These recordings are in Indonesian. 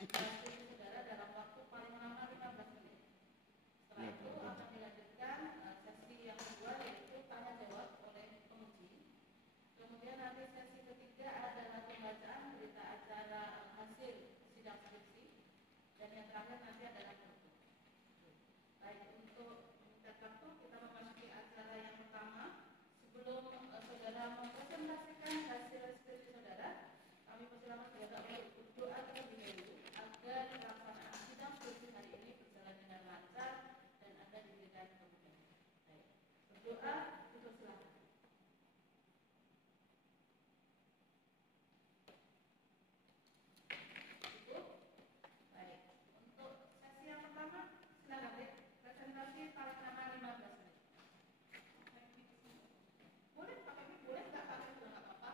skripsi saudara dalam waktu paling lama 15 menit. Setelah itu akan dilanjutkan sesi yang kedua, yaitu tanya jawab oleh penguji. Kemudian nanti sesi ketiga adalah pembacaan berita acara hasil sidang skripsi, dan yang terakhir nanti adalah foto. Baik, untuk meningkat waktu kita memasuki acara yang pertama. Sebelum saudara mempresentasikan hasil skripsi saudara, kami persilakan saudara untuk berdoa terlebih dahulu agar pelaksanaan sidang skripsi hari ini berjalan dengan lancar dan Anda diberikan kemudahan. Baik, berdoa, dipersilakan. Baik, untuk sesi yang pertama, silakan deh, presentasi paling lama 15 menit. Boleh pakai mic, boleh nggak pakai juga nggak apa-apa.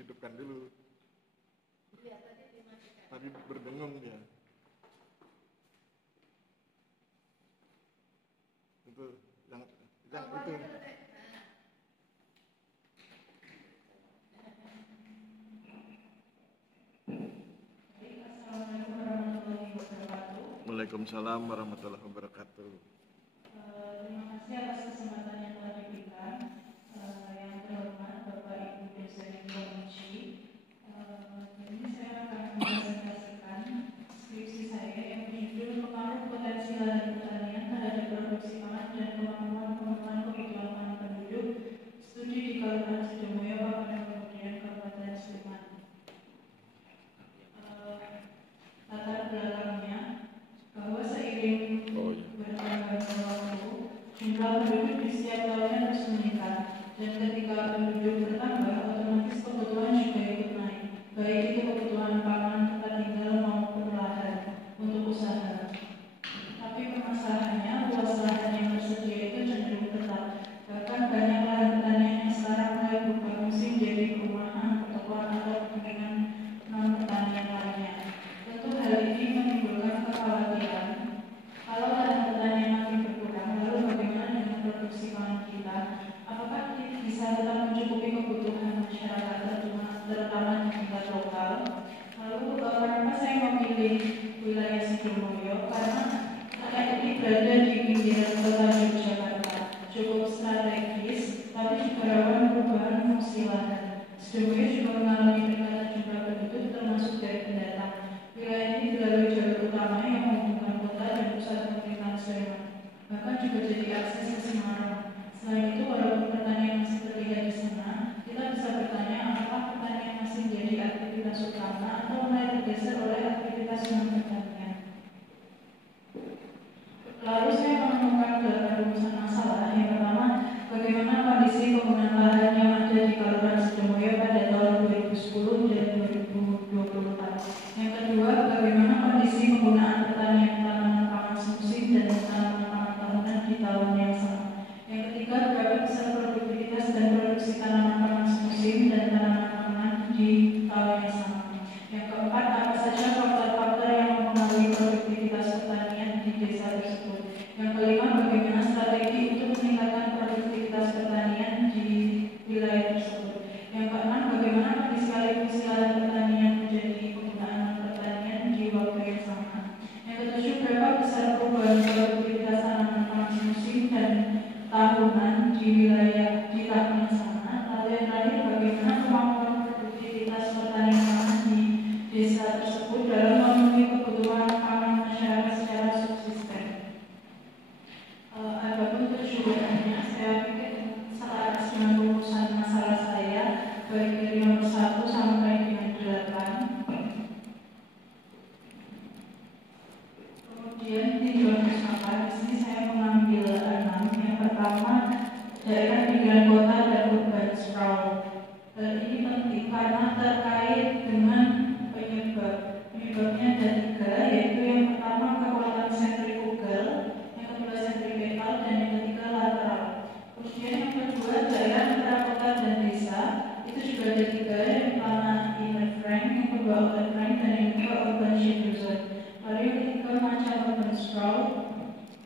Hidupkan dulu. Iya, tadi dimatikan. Tadi berdengung dia. Itu yang itu. Waalaikumsalam warahmatullahi wabarakatuh. Terima kasih atas kesempatan yang telah diberikan. Yang terhormat Bapak Ibu dosen penguji. Jadi saya akan mempresentasikan skripsi saya yang berjudul Pengaruh Potensi Lahan Pertanian terhadap Produksi Pangan dan Kemampuan Pemenuhan Kebutuhan Pangan Penduduk, Studi di Kelurahan Sidomulyo, Kabupaten Kemudian, Kabupaten Sleman. Latar belakangnya, bahwa seiring bertambahnya waktu, jumlah penduduk di setiap tahunnya terus meningkat, dan ketika penduduk bertambah, otomatis kebutuhan juga ikut naik, baik itu kebutuhan pangan, tempat tinggal maupun lahan untuk usaha. Tapi permasalahannya, luas lahan yang tersedia itu cenderung tetap, bahkan banyak lahan pertanian yang sekarang mulai berubah fungsi menjadi perumahan, pertokoan atau kepentingan non-pertanian lainnya. Tentu hal ini menimbulkan kekhawatiran kalau lahan pertanian makin berkurang, lalu bagaimana dengan produksi pangan kita? Apakah kita bisa tetap mencukupi kebutuhan masyarakat, terutama di tingkat lokal? Lalu kenapa saya memilih wilayah Sidomulyo? Karena wilayah ini berada di pinggiran kota Yogyakarta, cukup strategis, tapi juga rawan perubahan fungsi lahan. Sidomulyo juga mengalami peningkatan jumlah penduduk, termasuk dari pendatang. Wilayah ini dilalui jalur utama yang menghubungkan kota dan pusat pemerintahan Sleman, bahkan juga jadi akses ke Semarang. Selain itu, walaupun pertanian masih terlihat di sana, kita bisa bertanya apakah pertanian masih menjadi aktivitas utama atau mulai tergeser oleh aktivitas non-pertanian. Lalu saya menemukan 8 rumusan masalah. Yang pertama, bagaimana kondisi penggunaan lahan yang ada di Kelurahan Sidomulyo pada tahun 2010 dan 2024. Yang kedua, bagaimana kondisi penggunaan pertanian tanaman pangan musim dan tanaman pangan tahunan di tahun yang sama. Yang ketiga, berapa besar produktivitas dan produksi tanaman pangan musim dan tanaman pangan di tahun yang sama. Yang keempat, apa saja faktor-faktor yang mempengaruhi produktivitas pertanian di desa tersebut. Yang kelima, bagaimana strategi untuk meningkatkan produktivitas pertanian di wilayah tersebut. Yang keenam, bagaimana kondisi alih fungsi lahan pertanian menjadi penggunaan pertanian di waktu yang sama. Yang ketujuh, berapa besar perubahan produktivitas tanaman pangan musim dan tahunan di wilayah di tahun yang sama. Lalu yang terakhir, bagaimana kemampuan produktivitas pertanian pangan di desa tersebut dalam memenuhi kebutuhan pangan masyarakat secara subsisten. Adapun tujuannya, saya pikir selaras dengan rumusan masalah saya, baik dari nomor 1 sampai dengan 8. Kemudian di 2008, di sini saya mengambil 6. Yang pertama, daerah pinggiran kota dan urban sprawl. Ini penting karena terkait dengan penyebabnya ada 3, yaitu yang pertama kekuatan sentrifugal, yang kedua sentripetal, dan yang ketiga lateral. Kemudian yang kedua, daerah antara kota dan desa, itu juga ada 3, yang pertama inner frank, yang kedua outer frank, dan yang kedua urban shadow zone. Lalu yang ketiga macam urban sprawl,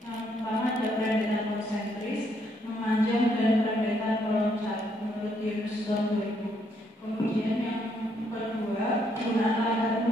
yang pertama ada perendetan konsentris, memanjang, dan perendetan meloncat menurut Yunus tahun 2000. Kemudian yang kedua, penggunaan lahan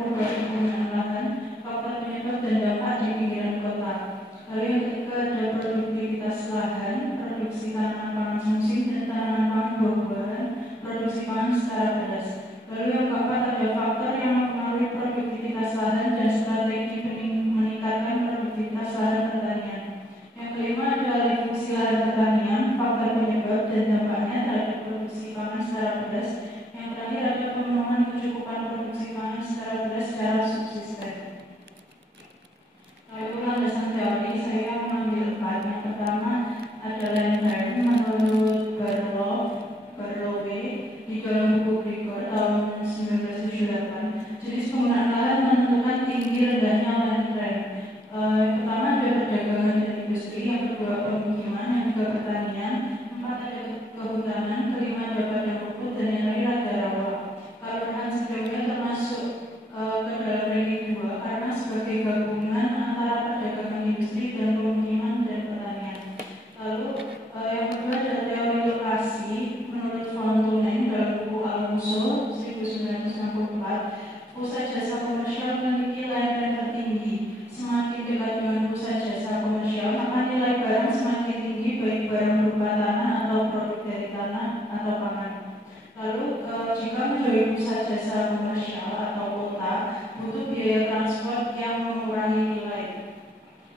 atau pangan. Lalu jika menjadi pusat jasa komersial atau kota, butuh biaya transport yang mengurangi nilai.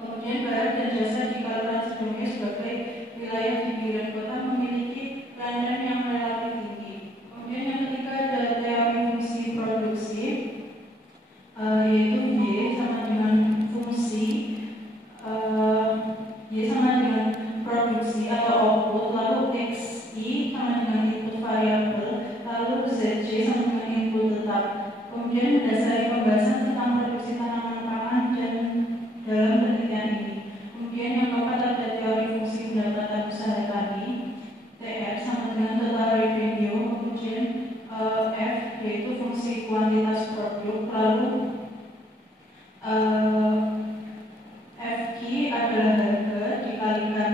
Kemudian barang dan jasa di Kelurahan Sidowaya sebagai wilayah di pinggiran kota memiliki landai yang relatif tinggi. Kemudian yang ketiga ada teori fungsi produksi, yaitu Y sama dengan fungsi, Y sama dengan produksi atau output, lalu XI sama dengan input variabel, lalu ZJ sama dengan input tetap. Kemudian mendasari pembahasan tentang produksi tanaman pangan dan dalam penelitian ini. Kemudian yang keempat ada teori fungsi pendapatan usaha tani, TR sama dengan total revenue. Kemudian F yaitu fungsi kuantitas produk, lalu FQ adalah harga dikalikan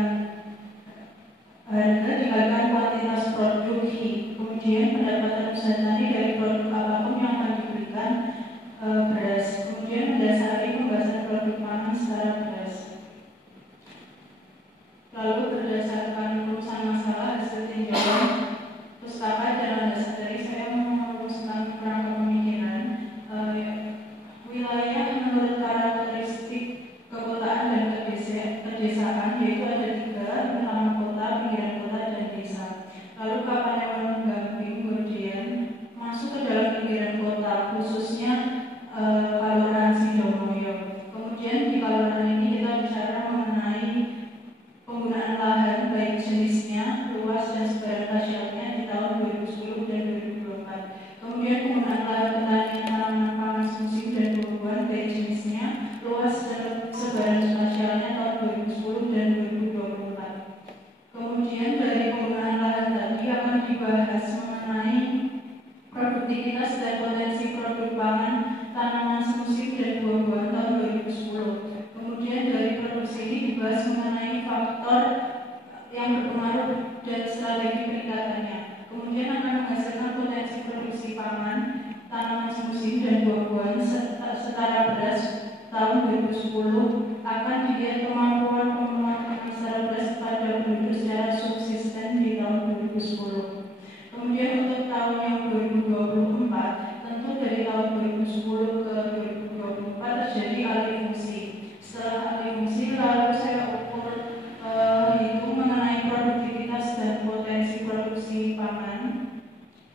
kuantitas produk H. Kemudian pendapatan usaha tani dari produk apapun yang akan diberikan beras. Kemudian mendasari pembahasan produk pangan secara beras. Lalu berdasarkan rumusan masalah hasil tinjauan pustaka dan landasan dari saya merumuskan kerangka pemikiran wilayah menurut karakteristik kekotaan dan pedesaan, yaitu ada 3, pertama kota, pinggiran kota, dan desa. Lalu Kapanewon Gambing kemudian masuk ke dalam pinggiran kota, khususnya Kelurahan Sidowaya. Kemudian di kelurahan ini kita bicara mengenai penggunaan lahan baik jenisnya, luas dan sebaran hasilnya di tahun 2010 dan 2024. Kemudian penggunaan lahan pertanian tanaman pangan musim dan buah-buahan baik jenisnya, luas dan sebaran hasilnya tahun 2010 dan 2024. Kemudian dari penggunaan lahan tadi akan dibahas mengenai produktivitas dan potensi produk pangan tanaman musim dan buah-buahan tahun 2010. Kemudian dari produksi ini dibahas mengenai faktor yang berpengaruh dan strategi peningkatannya. Kemudian akan menghasilkan potensi produksi pangan tanaman musim dan buah-buahan setara beras tahun 2010, akan dilihat kemampuan pemenuhan kebutuhan beras pada penduduk secara subsisten di tahun 2010. Kemudian untuk tahun yang 2024, tentu dari tahun 2010 ke 2024 terjadi alih fungsi. Setelah alih fungsi, lalu saya ukur hitung mengenai produktivitas dan potensi produksi pangan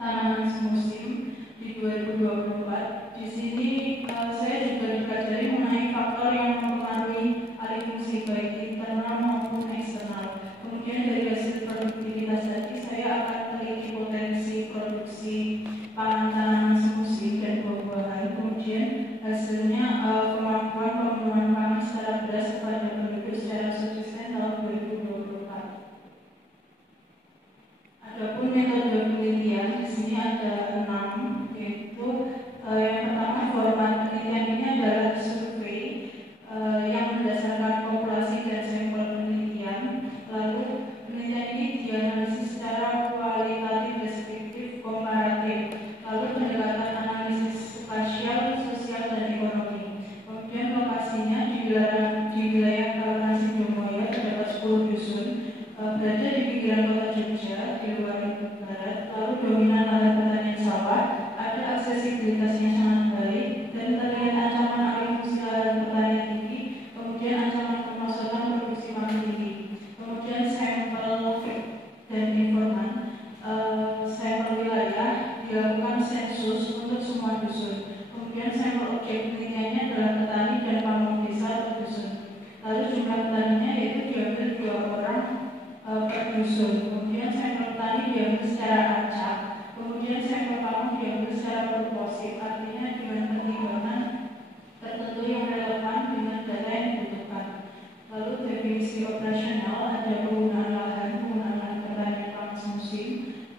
tanaman musim di 2024. Di sini saya juga dipelajari mengenai faktor yang mempengaruhi alih fungsi baik internal maupun eksternal. Kemudian dari hasil produktivitas tadi saya akan teliti potensi produksi pangan tanaman musim dan buah-buahan. Kemudian hasilnya kemampuan pemenuhan pangan secara beras kepada penduduk secara subsisten tahun 2024. Adapun metode penelitian di sini ada 6, yaitu yang pertama format penelitian ini adalah survei yang berdasarkan populasi dan sampel penelitian. Lalu penelitian ini dianalisis secara kualitatif, deskriptif, komparatif. Lalu pendekatan analisis spasial, sosial, dan ekonomi. Kemudian lokasinya di wilayah Kelurahan Sidowaya terdapat 10 dusun, berada di pinggiran kota Jogja, di luar barat. Lalu dominan lahan pertanian sawah, ada aksesibilitasnya sangat baik, dan terlihat ancaman alih fungsi lahan pertanian tinggi. Kemudian ancaman pemosokan produksi pangan tinggi. Kemudian sampel dan informan, sampel wilayah dilakukan sensus untuk semua dusun. Kemudian sampel objek penelitiannya adalah petani dan pamong desa atau dusun. Lalu jumlah petaninya yaitu diambil 2 orang per dusun. Kemudian sampel petani diambil secara acak. Kemudian sampel pamong diambil secara proporsif, artinya dengan pertimbangan tertentu yang relevan dengan data yang dibutuhkan. Lalu definisi operasional ada penggunaan lahan pertanian pangan musim,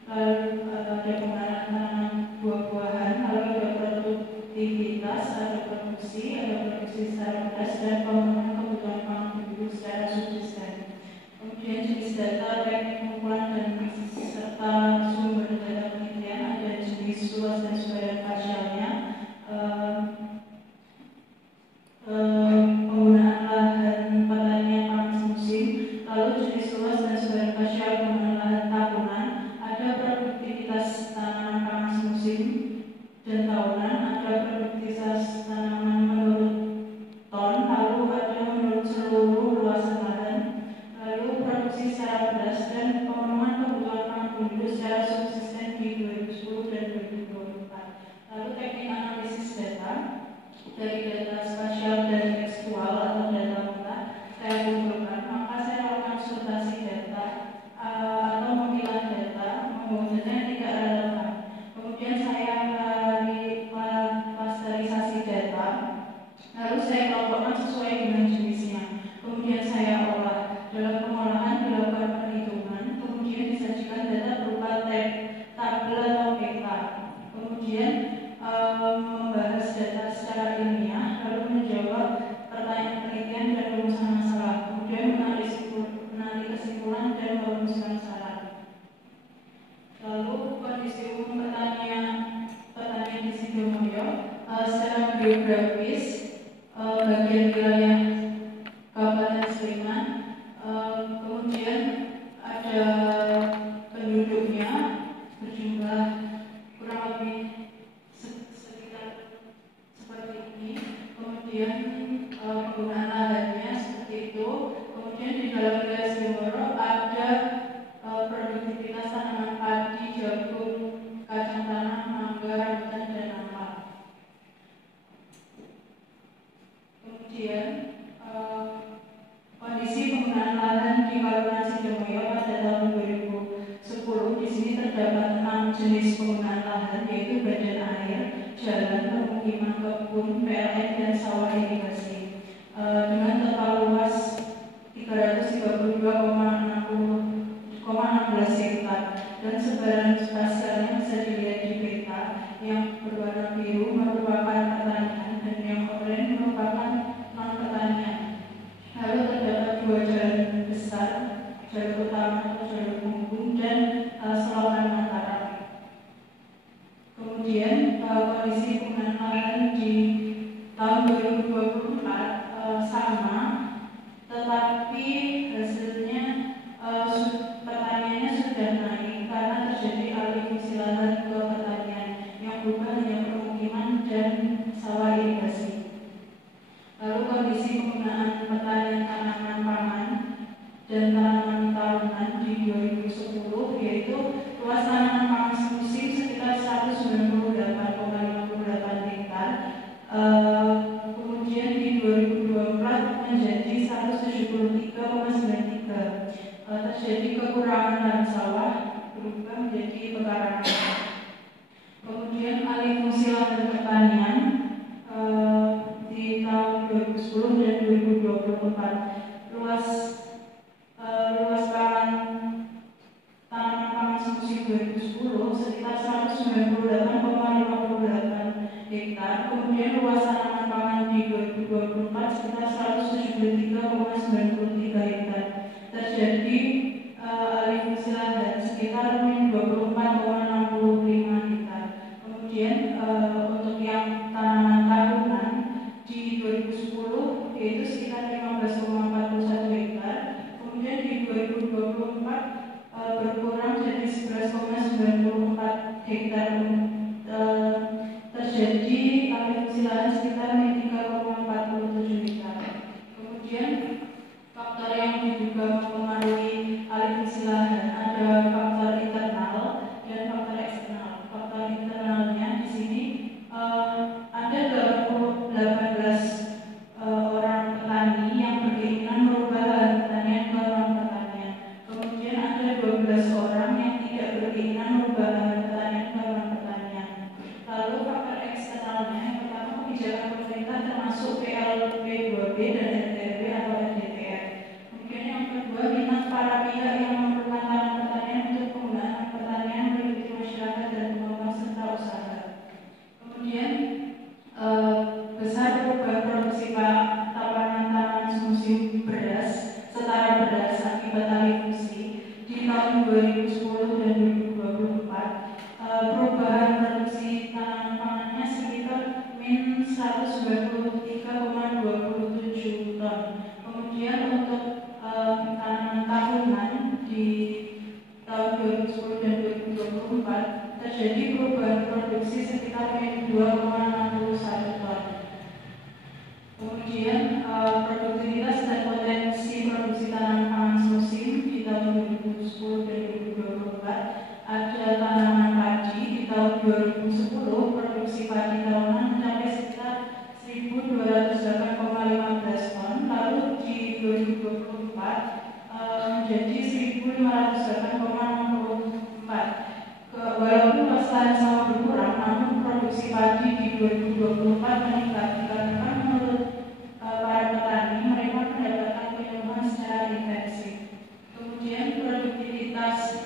lalu ada penggunaan tanaman buah-buahan, lalu ada produktivitas, ada produksi secara beras, dan pemenuhan kebutuhan pangan penduduk secara subsisten. Kemudian jenis data, teknik pengumpulan dan serta sumber data penelitian, ada jenis luas dan sebaran parsialnya, penggunaan lahan pertanian pangan musim, lalu jenis luas dan sebaran parsial penggunaan lahan tahunan, ada Lalu teknik analisis data dari data spasial dan tekstual atau data mentah saya kumpulkan, maka saya lakukan sortasi data atau memilah data mengunjungi yang tidak relevan. Kemudian saya klasterisasi data, lalu saya kelompokkan sesuai dengan jenisnya. Kemudian saya olah. Dalam pengolahan dilakukan perhitungan, kemudian disajikan data berupa tabel atau peta. Kemudian membahas data secara ilmiah, lalu menjawab pertanyaan penelitian dan rumusan masalah. Kemudian menarik kesimpulan dan merumuskan syarat. Lalu kondisi umum pertanian di Sidoarjo secara geografis, bagian wilayah Kabupaten Sleman, kemudian ada penduduknya berjumlah kurang lebih sekitar seperti ini. Kemudian penggunaan lahannya seperti itu. Kemudian di dalam wilayah Sidoarjo ada produktivitas tanaman padi, jagung, kacang tanah, mangga, rambutan, dan nangka. Kemudian kondisi penggunaan lahan di Kabupaten Sidoarjo pada tahun 2010, di sini terdapat 6 jenis penggunaan lahan, yaitu badan air, jalan, permukiman, kebun, PLN, dan sawah irigasi. Dengan total luas 332,16 hektar dan sebaran spasialnya bisa dilihat di peta. Yang berwarna biru merupakan pertanian dan yang oranye merupakan non pertanian. Lalu terdapat 2 jalan besar, jalur utama atau jalur penghubung dan selokan Mataram. Kemudian kondisi penggunaan lahan di tahun 2024 sama, tetapi hasilnya pertaniannya sudah naik karena terjadi alih fungsi lahan ke pertanian yang berubah hanya permukiman dan sawah irigasi. Lalu kondisi penggunaan pertanian tanaman pangan dan tanaman tahunan di 2010, yaitu luas tanaman pangan semusim sekitar 198,58 hektar. Kemudian di 2024 menjadi 173,93. Terjadi kekurangan lahan sawah berubah menjadi pekarangan. Kemudian alih fungsi lahan pertanian di tahun 2010 dan 2024, luas pangan tanaman pangan semusim 2010 sekitar 198,58 hektar. Kemudian luas tanaman pangan di 2024 sekitar 173,93 hektar. Terjadi alih fungsi lahan sekitar 24,65 hektar. Kemudian untuk yang tanaman tahunan di 2010 yaitu sekitar 15,41 hektar. Kemudian di 2024 berkurang jadi 11,94 hektar. Terjadi alih fungsi lahan sekitar 3,47 hektar. Kemudian faktor yang diduga mempengaruhi alih fungsi lahan ada faktor internal dan faktor eksternal. Faktor internalnya di sini ada 18 orang petani yang berkeinginan merubah lahan pertanian ke non pertanian. Kemudian ada 12 orang yang tidak berkeinginan merubah lahan pertanian ke non pertanian. Lalu faktor eksternalnya yang pertama kebijakan pemerintah termasuk PLP 2B dan RTB atau RDTR. Kemudian yang kedua minat para pihak yang memerlukan lahan pertanian untuk penggunaan pertanian meliputi masyarakat dan pengembang serta usaha. Kemudian besar perubahan produksi tawanan tanaman semusim beras setara beras akibat alih fungsi di tahun 2010 dan 2024. Perubahan produksi tanaman pangannya sekitar min 193,27 ton. Kemudian untuk tanaman tahunan di tahun 2010 dan 2024 terjadi perubahan produksi sekitar min 2,61 ton. Kemudian produktivitas dan potensi produksi tanaman pangan semusim di tahun 2010 dan 2024 ada tanaman padi di tahun 2010 produksi produksi padi tahunan mencapai sekitar 1.208,15 ton, lalu di 2024 menjadi 1.508,64. Walaupun luasan sawah berkurang, namun produksi padi di 2024 meningkat dikarenakan menurut para petani mereka mendapatkan penyuluhan secara intensif. Kemudian produktivitas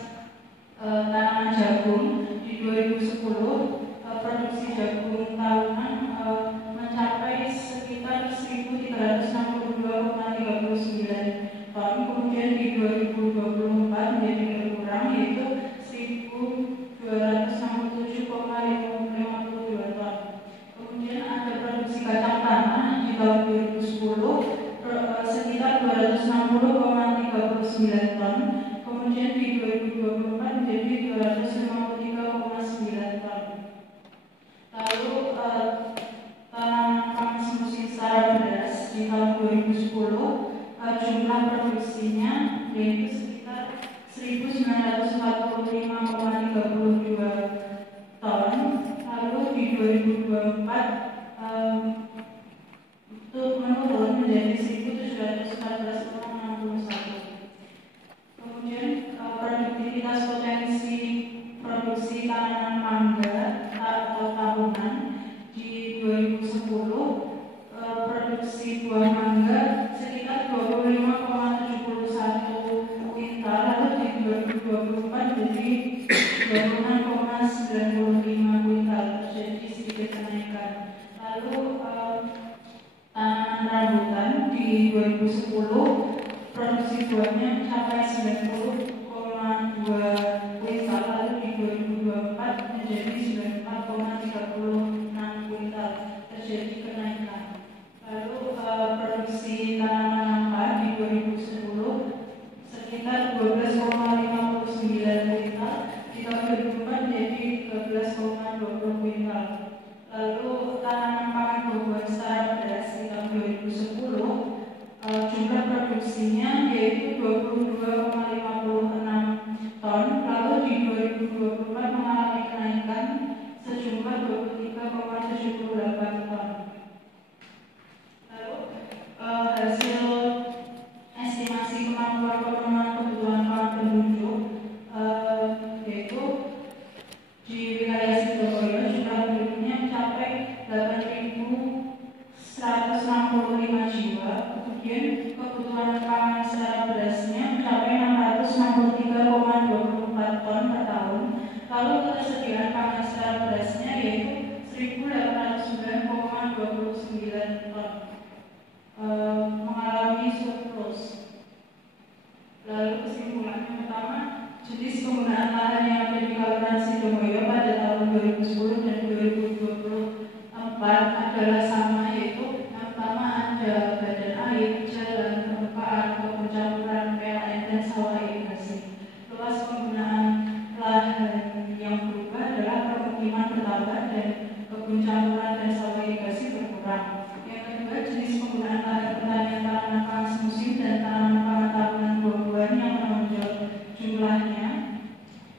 tanaman jagung di 2010 produksi jagung tahunan mencapai sekitar 1.362,39 ton. Kemudian di 2024 menjadi berkurang yaitu 1.267,52 ton. Kemudian ada produksi kacang tanah di tahun 2010 sekitar 260,39 ton. Kemudian di 2024 menjadi 253,9 ton. Lalu tanaman panas musim secara beras di tahun 2010 jumlah produksinya yaitu sekitar 1.945,32 ton. Lalu di 2024 itu menurun menjadi 1.714,61. Kemudian produktivitas potensi produksi tanaman mangga atau tahunan di 2010 produksi buah mangga sekitar 25,71 kuintal, lalu di 2024 jadi 26,95 kuintal, jadi sedikit kenaikan. Lalu tanaman rambutan di 2010 produksi buahnya mencapai 90,2 kuintal, lalu di 2024 menjadi 94,36 kuintal, terjadi kenaikan. Lalu produksi tanaman nangka di 2010 sekitar 12,59 kuintal, di tahun 2004 menjadi 13,20 kuintal. Lalu tanaman pangan buah secara beras di tahun 2010 jumlah produksinya yaitu 22,56 ton, lalu di 2024 mengalami kenaikan sejumlah 23,78 ton. Lalu hasil estimasi kemampuan pemenuhan kebutuhan pangan penduduk yaitu di wilayah Sidoarjo jumlah penduduknya mencapai 8.165 jiwa. Kemudian kebutuhan pangan secara berasnya mencapai 663,24 ton per tahun. Lalu ketersediaan pangan secara berasnya yaitu 1.809,29 ton, mengalami surplus. Lalu kesimpulan yang pertama, jenis penggunaan lahan yang ada di Kabupaten Sidoarjo pada tahun 2010 dan 2024 adalah sama, yaitu yang pertama ada badan air, jalan, permukaan, kebun campuran, PLN, dan sawah irigasi. Luas penggunaan lahan yang berubah adalah permukiman bertambah dan kebun campuran dan sawah irigasi berkurang. Yang kedua, jenis penggunaan lahan pertanian tanaman pangan musim dan tanaman pangan tahunan buah-buahan yang menonjol jumlahnya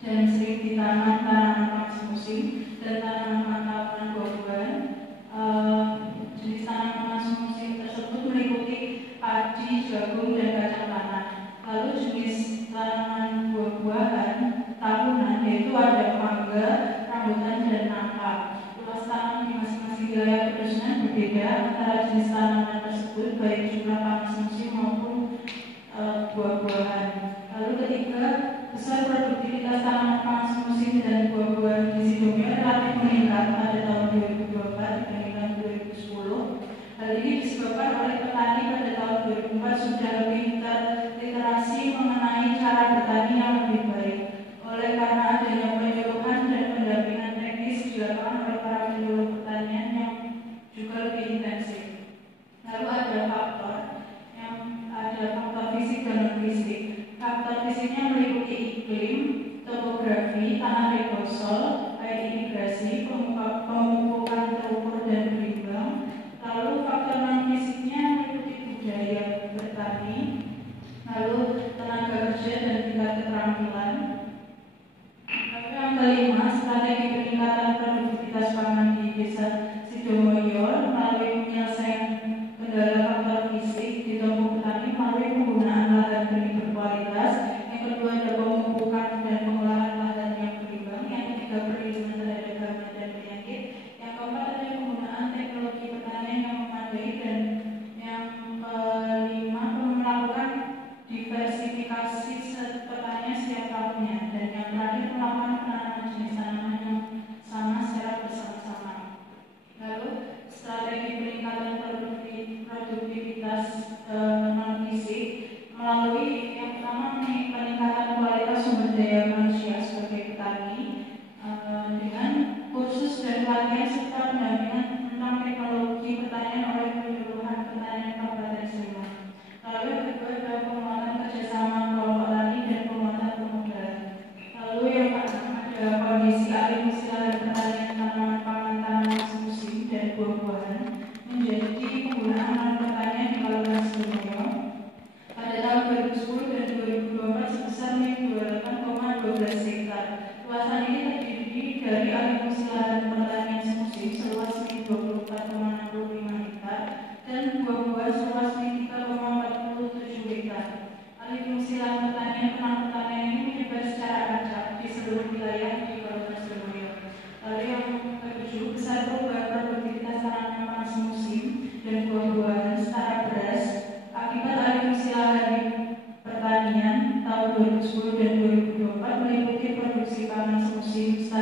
dan sering ditanam tanaman pangan musim dan tanaman pangan tahunan buah-buahan. Jenis tanaman pangan musim tersebut meliputi padi, jagung, dan kacang tanah. Lalu jenis tanaman buah-buahan tahunan yaitu ada mangga, rambutan, dan nangka. Luas tanam di masing-masing wilayah pedusunan berbeda antara jenis tanaman tersebut, baik jumlah pangan musim maupun buah-buahan. Lalu ketiga, besar produktivitas tanaman pangan musim dan buah-buahan di Sidoarjo relatif meningkat pada tahun 2024 dibandingkan 2010. Hal ini disebabkan oleh petani pada tahun 2004 sudah lebih terliterasi mengenai cara bertani yang lebih baik. Oleh karena adanya penyuluhan dan pendampingan teknis dilakukan oleh para penyuluh pertanian yang juga lebih intensif. Lalu ada faktor fisik dan non fisik. Faktor fisiknya meliputi iklim, topografi, tanah reposol,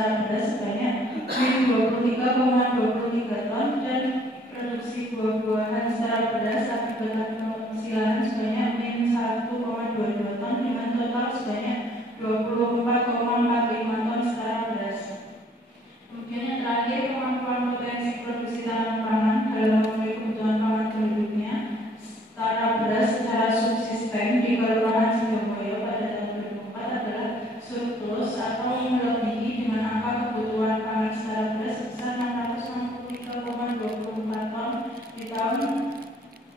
secara beras sebanyak 23,23 ton dan produksi buah-buahan secara beras akibat persilangan sebanyak min 1,22 ton dengan total sebanyak 24,45 ton secara beras. Kemudian yang terakhir, kemampuan potensi produksi tanaman pangan dalam memenuhi kebutuhan pangan penduduknya setara beras secara subsisten di Kelurahan Sidomulia pada tahun 2004 adalah surplus atau melebihi dengan angka kebutuhan pangan secara beras sebesar 663,24 ton di tahun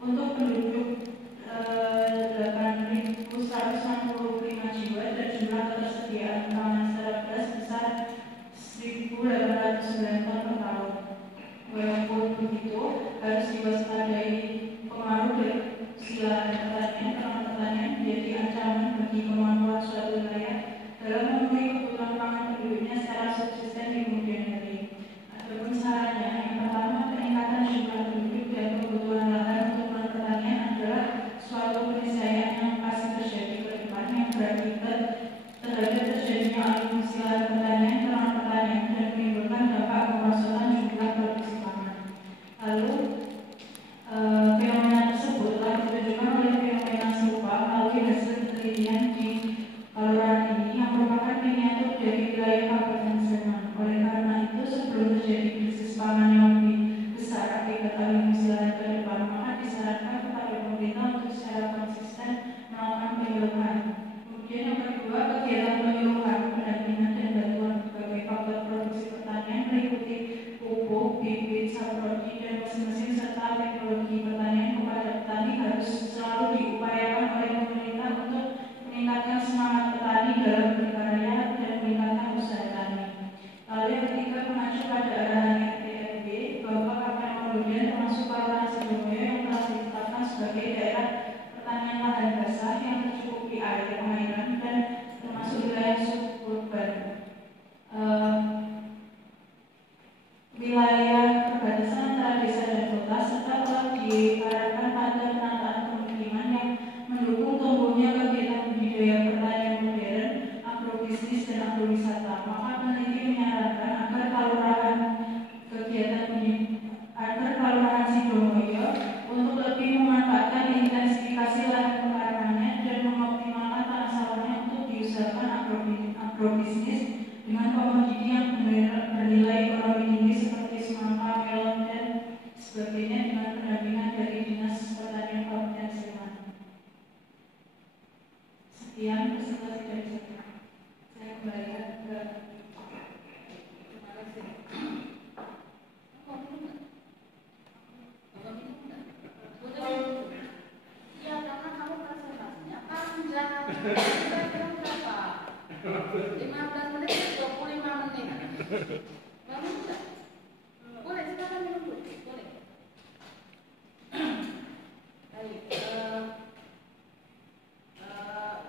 untuk penduduk 8.165 jiwa dan jumlah ketersediaan pangan secara beras sebesar 1.809 ton per tahun. Walaupun begitu, harus diwaspadai pengaruh dari silang pertanian menjadi ancaman bagi kemampuan suatu wilayah dalam memenuhi kebutuhan pangan penduduknya secara subsisten di kemudian hari. Adapun sarannya, yang pertama, peningkatan jumlah penduduk dan kebutuhan lahan untuk pertanian adalah suatu keniscayaan yang pasti terjadi ke depan yang berakibat terhadap terjadinya alih fungsi lahan pertanian ke lahan pertanian dan menimbulkan dampak pemerosotan jumlah produksi pangan. Lalu, fenomena tersebut telah ditunjukkan oleh fenomena serupa melalui hasil penelitian di Kelurahan ini yang merupakan miniatur dari wilayah Kabupaten Sleman. Oleh karena itu, sebelum terjadi krisis pangan yang lebih besar akibat alih fungsi lahan ke depan, maka disarankan kepada pemerintah untuk secara konsisten melakukan penyuluhan. Kemudian yang kedua, kegiatan penyuluhan, pendampingan dan bantuan berbagai faktor produksi pertanian meliputi pupuk, bibit, saprodi, dan mesin-mesin serta teknologi pertanian kepada petani harus selalu diupayakan oleh pemerintah untuk meningkatkan semangat petani dalam berkarya dan meningkatkan usaha tani. Lalu yang ketiga, mengacu pada arahan RPRB bahwa KPM Maludian termasuk Kelurahan Sidomulia yang telah ditetapkan sebagai daerah pertanian lahan basah yang tercukupi air pengairan dan termasuk wilayah suburban. Wilayah perbatasan antara desa dan kota serta telah diarahkan pada penataan pemukiman yang mendukung tumbuhnya kegiatan budidaya pertanian modern, agrobisnis dan agrowisata. Maka peneliti menyarankan agar Kelurahan Sidomulia untuk lebih memanfaatkan intensifikasi lahan pengarahannya dan mengoptimalkan tanah sawahnya untuk diusahakan agrobisnis dengan komoditi yang bernilai ekonomi tinggi seperti semangka, melon, dan sebagainya dengan pendampingan dari Dinas Pertanian Kabupaten Sleman. Sekian presentasi dari saya. Saya kembalikan ke Terima kasih. Mau minum nggak? Mau minum nggak? Boleh minum. Iya, karena kamu presentasinya panjang. Kira-kira berapa? 15 menit, 25 menit. Mau minum nggak? Boleh, silakan minum dulu. Boleh. Baik.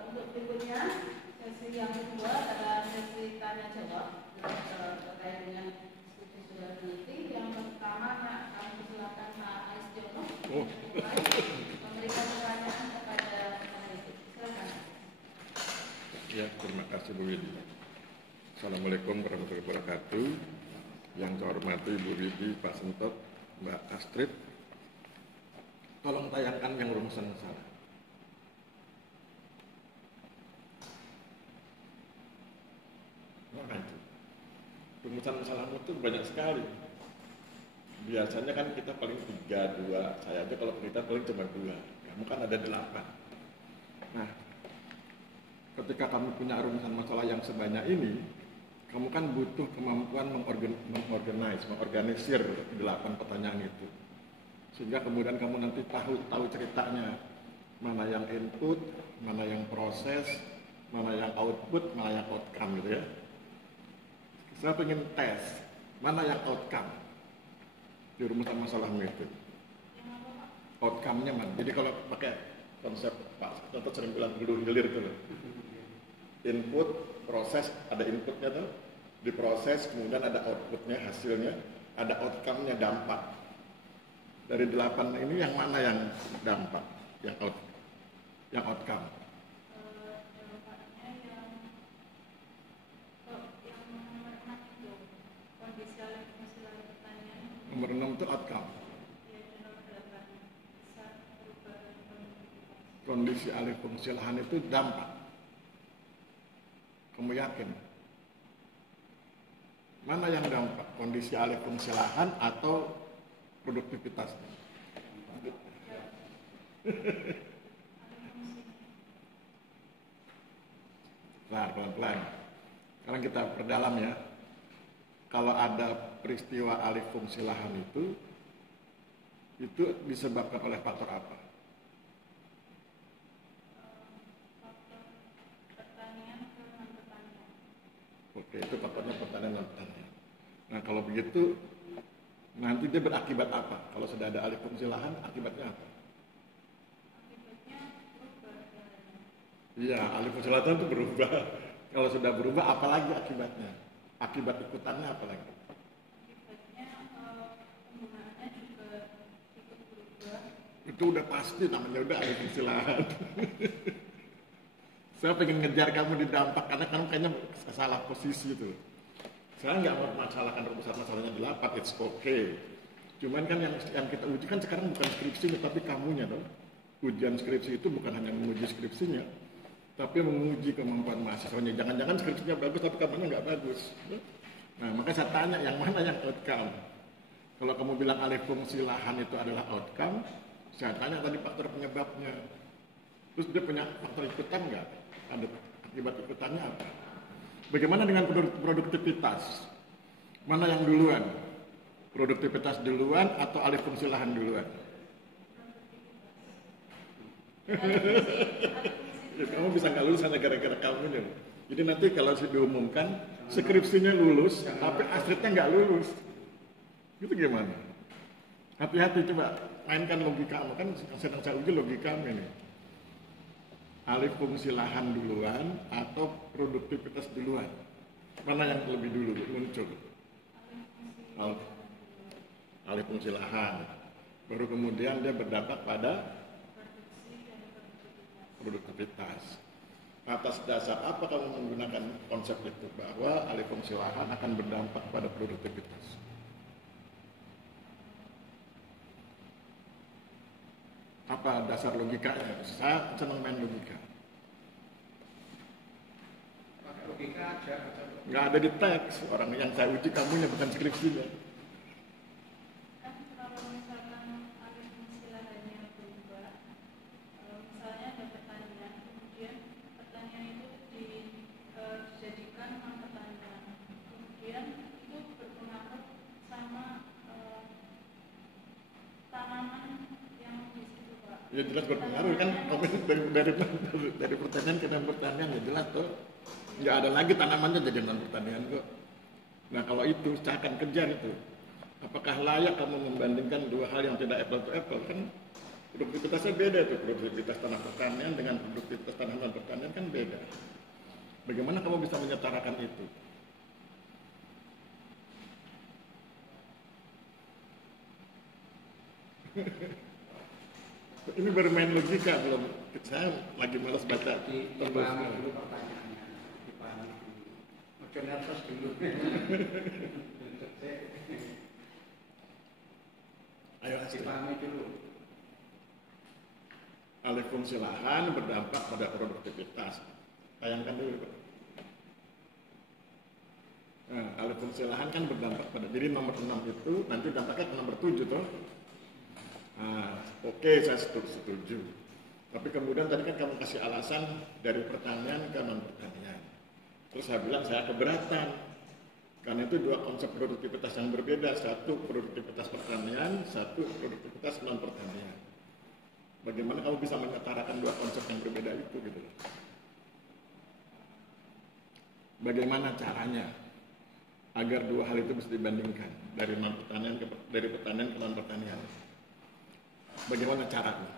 Untuk berikutnya, sesi yang kedua adalah sesi tanya jawab terkait dengan studi sudah peneliti. Yang pertama, kami persilakan Pak Aistiono memberikan pertanyaan kepada peneliti. Silakan. Ya, terima kasih Bu Widi. Assalamualaikum warahmatullahi wabarakatuh. Yang saya hormati Bu Widi, Pak Sentot, Mbak Astrid. Tolong tayangkan yang rumusan masalah. Nah, itu. Rumusan masalahmu itu banyak sekali. Biasanya kan kita paling 3, 2. Saya aja kalau kita paling cuma 2. Kamu kan ada 8. Nah, ketika kamu punya rumusan masalah yang sebanyak ini, kamu kan butuh kemampuan mengorganisir 8 pertanyaan itu. Sehingga kemudian kamu nanti tahu ceritanya, mana yang input, mana yang proses, mana yang output, mana yang outcome gitu ya. Saya pengen tes, mana yang outcome di rumusan masalahmu itu. Outcome-nya mana? Jadi kalau pakai konsep Pak Contoh sering bilang hulu hilir itu loh. Input, proses, ada inputnya tuh, diproses, kemudian ada outputnya, hasilnya, ada outcome-nya, dampak. Dari 8 ini yang mana yang dampak, yang outcome? Nomor 6 itu outcome. Ya, dan nomor 8 saat perubahan produktivitas. Kondisi alih fungsi lahan itu dampak. Kamu yakin? Mana yang dampak? Kondisi alih fungsi lahan atau produktivitas? Nah, pelan-pelan. Sekarang kita perdalam ya. Kalau ada peristiwa alih fungsi lahan itu disebabkan oleh faktor apa? Faktor pertanian ke non-pertanian. Oke, itu faktornya pertanian dan pertanian. Nah, kalau begitu nanti dia berakibat apa? Kalau sudah ada alih fungsi lahan, akibatnya apa? Akibatnya berubah jalannya. Iya, alih fungsi lahan itu berubah. Kalau sudah berubah, apalagi akibatnya? Akibat ikutannya apalagi? Akibatnya penggunaannya juga ikut berubah. Itu udah pasti namanya udah alih fungsi lahan. Saya pengen ngejar kamu di dampak karena kamu kayaknya salah posisi itu. Saya nggak mempermasalahkan rumusan masalahnya 8, it's okay. Cuman kan yang kita uji kan sekarang bukan skripsinya tapi kamunya dong. Ujian skripsi itu bukan hanya menguji skripsinya, tapi menguji kemampuan mahasiswanya. Jangan-jangan skripsinya bagus tapi kamunya nggak bagus. Nah, makanya saya tanya yang mana yang outcome. Kalau kamu bilang alih fungsi lahan itu adalah outcome, saya tanya tadi faktor penyebabnya. Terus dia punya faktor ikutan nggak? Ada akibat ikutannya apa? Bagaimana dengan produktivitas? Mana yang duluan? Produktivitas duluan atau alih fungsi lahan duluan? Ya, kamu bisa nggak lulus hanya gara-gara kamu nih. Jadi nanti kalau diumumkan skripsinya lulus, tapi asritnya nggak lulus, itu gimana? Hati-hati, coba mainkan logika kamu, kan sedang saya uji logika kamu ini. Alih fungsi lahan duluan atau produktivitas duluan? Mana yang lebih dulu muncul? Alih fungsi lahan. Baru kemudian dia berdampak pada produktivitas. Atas dasar apa kamu menggunakan konsep itu bahwa alih fungsi lahan akan berdampak pada produktivitas? Apa dasar logikanya? Saya senang main logika. Pakai logika aja. Nggak ada di teks. Orang yang saya uji kamunya bukan skripsinya. Kan kalau misalkan alih fungsi lahannya berubah, misalnya ada pertanian, kemudian pertanian itu dijadikan non pertanian, kemudian itu berpengaruh sama tanaman yang di situ, Pak. Ya jelas berpengaruh kan dari pertanian ke non pertanian ya jelas tuh. Nggak ada lagi tanamannya jadi non pertanian kok. Nah kalau itu saya akan kejar itu. Apakah layak kamu membandingkan dua hal yang tidak apple to apple kan? Produktivitasnya beda itu, produktivitas tanah pertanian dengan produktivitas tanah non pertanian kan beda. Bagaimana kamu bisa menyetarakan itu? Ini baru main logika, belum. Saya lagi malas baca. Dipahami dulu pertanyaannya. Dipahami dulu. Ojo nervous dulu. Ayo Astrid. Dipahami dulu. Alih fungsi lahan berdampak pada produktivitas. Bayangkan dulu. Nah, alih fungsi lahan kan berdampak pada. Jadi nomor 6 itu nanti dampaknya ke nomor 7 toh. Nah, oke, saya setuju. Tapi kemudian tadi kan kamu kasih alasan dari pertanian ke non pertanian. Terus saya bilang saya keberatan. Karena itu dua konsep produktivitas yang berbeda. Satu produktivitas pertanian, satu produktivitas non pertanian. Bagaimana kamu bisa menyetarakan dua konsep yang berbeda itu gitu loh. Bagaimana caranya agar dua hal itu bisa dibandingkan dari non pertanian dari pertanian ke non pertanian? Bagaimana caranya?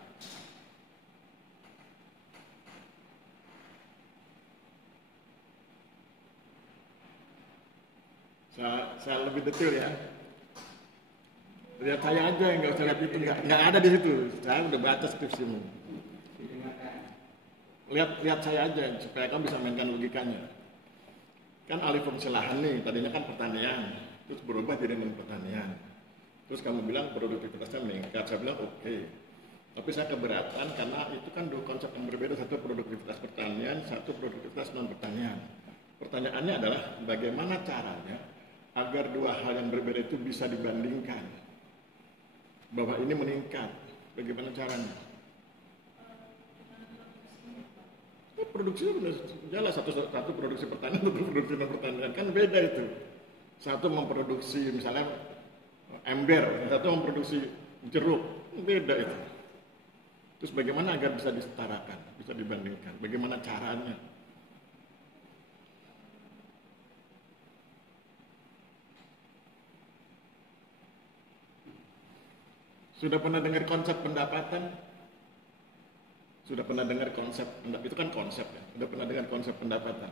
Saya lebih detail ya. Lihat saya aja, nggak usah lihat itu, nggak ada di situ. Saya udah baca skripsimu. Lihat saya aja supaya kamu bisa mainkan logikanya. Kan alih fungsi lahan nih, tadinya kan pertanian, terus berubah jadi non pertanian. Terus kamu bilang produktivitasnya meningkat, saya bilang oke. Tapi saya keberatan karena itu kan dua konsep yang berbeda, satu produktivitas pertanian, satu produktivitas non pertanian. Pertanyaannya adalah bagaimana caranya agar dua hal yang berbeda itu bisa dibandingkan. Bahwa ini meningkat, bagaimana caranya? Produksinya benar jelas, satu produksi pertanian, satu produksi non pertanian, kan beda itu. Satu memproduksi misalnya ember, satu memproduksi jeruk, beda itu. Terus bagaimana agar bisa disetarakan, bisa dibandingkan? Bagaimana caranya? Sudah pernah dengar konsep pendapatan? Sudah pernah dengar konsep pendapatan? Itu kan konsep ya. Sudah pernah dengar konsep pendapatan?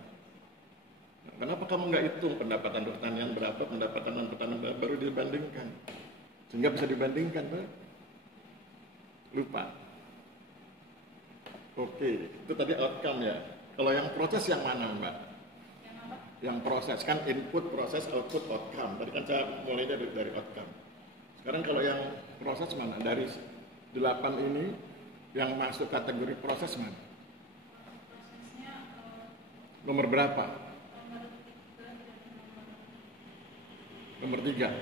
Nah, kenapa kamu nggak hitung pendapatan pertanian berapa, pendapatan non pertanian berapa, baru dibandingkan? Sehingga bisa dibandingkan, Pak? Lupa. Oke, itu tadi outcome ya. Kalau yang proses yang mana, Mbak? Yang apa? Yang proses, kan input, proses, output, outcome. Tadi kan saya mulai dari outcome. Sekarang kalau yang proses mana? Dari 8 ini, yang masuk kategori proses mana? Prosesnya Nomor berapa? nomor 3 dan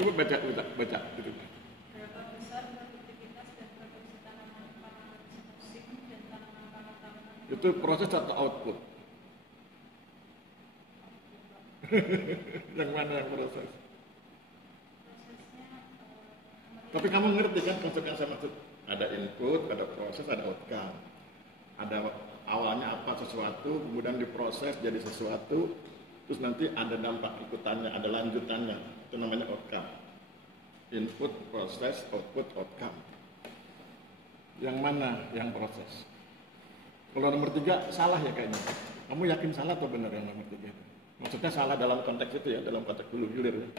Nomor 3. Coba baca gitu. berapa besar produktivitas dan produksi tanaman pangan semusim dan tanaman-tanaman Itu proses atau output? Yang mana yang proses? prosesnya Tapi kamu ngerti kan konsep yang saya maksud? Ada input, ada proses, ada outcome. Ada awalnya apa sesuatu, kemudian diproses jadi sesuatu, terus nanti ada dampak ikutannya, ada lanjutannya. Itu namanya outcome. Input, proses, output, outcome. Yang mana yang proses? Kalau nomor 3 salah ya kayaknya. Kamu yakin salah atau benar yang nomor 3 itu? Maksudnya salah dalam konteks itu ya, dalam konteks hulu hilir ya.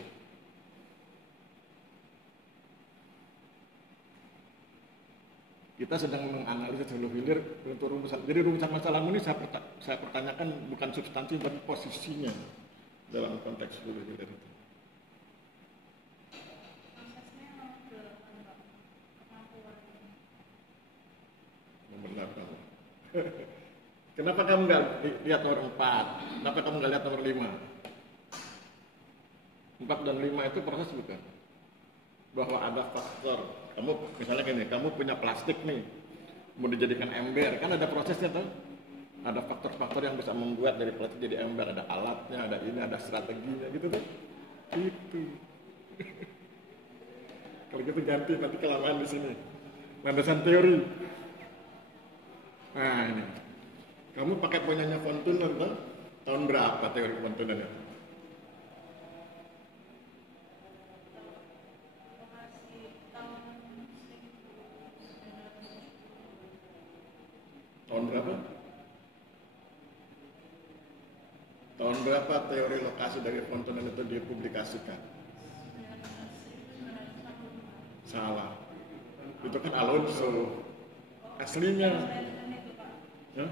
Kita sedang menganalisis hulu hilir untuk rumusan. Jadi rumusan masalahmu ini saya pertanyakan bukan substansi tapi posisinya dalam konteks hulu hilir itu. prosesnya nomor 8 Pak. Kemampuan Nomor 8. Kenapa kamu nggak lihat nomor 4? Kenapa kamu nggak lihat nomor 5? 4 dan 5 itu proses bukan? Bahwa ada faktor. Kamu misalnya gini, kamu punya plastik nih, mau dijadikan ember, kan ada prosesnya tuh. Ada faktor-faktor yang bisa membuat dari plastik jadi ember, ada alatnya, ada ini, ada strateginya gitu kan? Itu. Kalau gitu ganti nanti kelamaan di sini. Landasan teori. Nah ini, kamu pakai punyanya von Thunen kan? Tahun berapa teori von Thunen itu? Tahun berapa? Tahun berapa teori lokasi dari von Thunen itu dipublikasikan? Salah. Itu kan Alonso. Aslinya. Hah?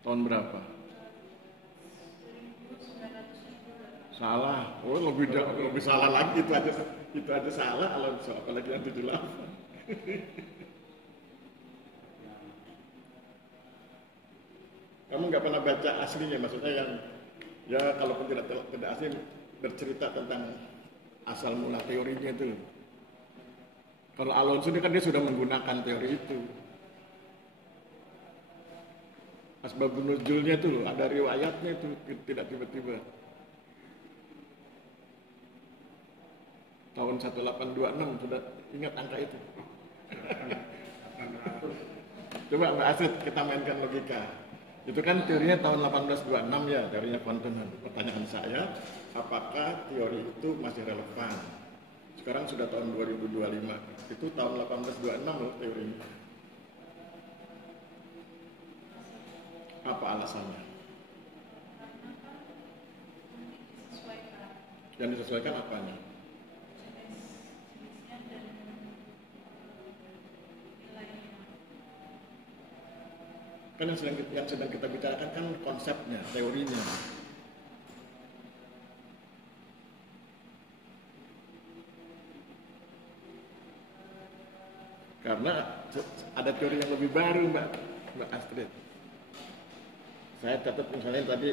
Tahun berapa? Salah. Oh, lebih salah lagi itu aja salah Alonso, apalagi yang 78. Kamu nggak pernah baca aslinya, maksudnya yang ya kalaupun tidak asli bercerita tentang asal mula teorinya itu. Kalau Alonso ini kan dia sudah menggunakan teori itu. Asbabun nuzulnya itu loh, ada riwayatnya itu, tidak tiba-tiba. Tahun 1826 sudah ingat angka itu. Coba Mbak Asid kita mainkan logika. Itu kan teorinya tahun 1826 ya, teorinya von Thunen. Pertanyaan saya, apakah teori itu masih relevan? Sekarang sudah tahun 2025. Itu tahun 1826 loh teorinya. Apa alasannya? Yang disesuaikan apanya? jenisnya dan nilainya. Kan yang sedang kita bicarakan kan konsepnya, teorinya. Karena ada teori yang lebih baru, Mbak Astrid. Saya catat misalnya tadi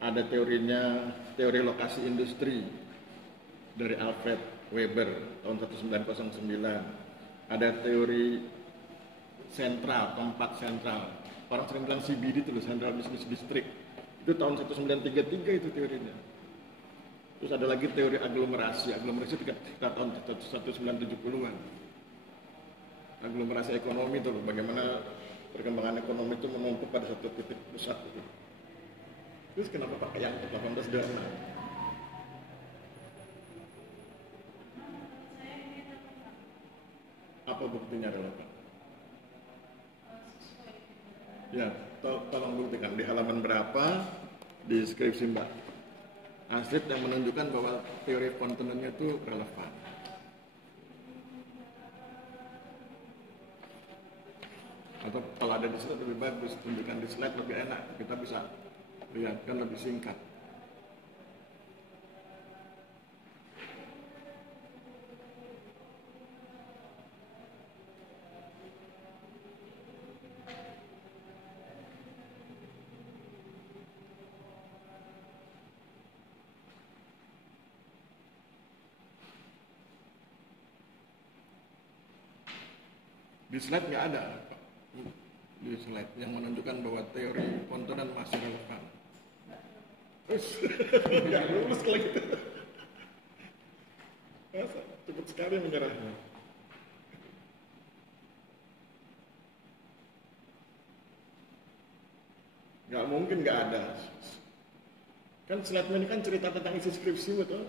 ada teori lokasi industri dari Alfred Weber tahun 1909. Ada teori sentral, tempat sentral. Orang sering bilang CBD itu loh, Central Business District. Itu tahun 1933 itu teorinya. Terus ada lagi teori aglomerasi. Aglomerasi itu tahun 1970-an. Aglomerasi ekonomi itu loh, bagaimana perkembangan ekonomi itu menumpuk pada satu titik pusat gitu. Terus kenapa pakai yang 1826? Apa buktinya relevan? Ya, tolong buktikan di halaman berapa di skripsi Mbak Astrid yang menunjukkan bahwa teori kontinennya itu relevan. Atau kalau ada di slide lebih bagus, tunjukkan di slide lebih enak, kita bisa lihat kan lebih singkat. Di slide nggak ada, Pak. Di slide yang menunjukkan bahwa teori kontonan masih relevan. Nggak lulus kalau gitu. Masa cepat sekali menyerahnya. Nggak mungkin nggak ada. Kan slide ini kan cerita tentang isi skripsi, betul?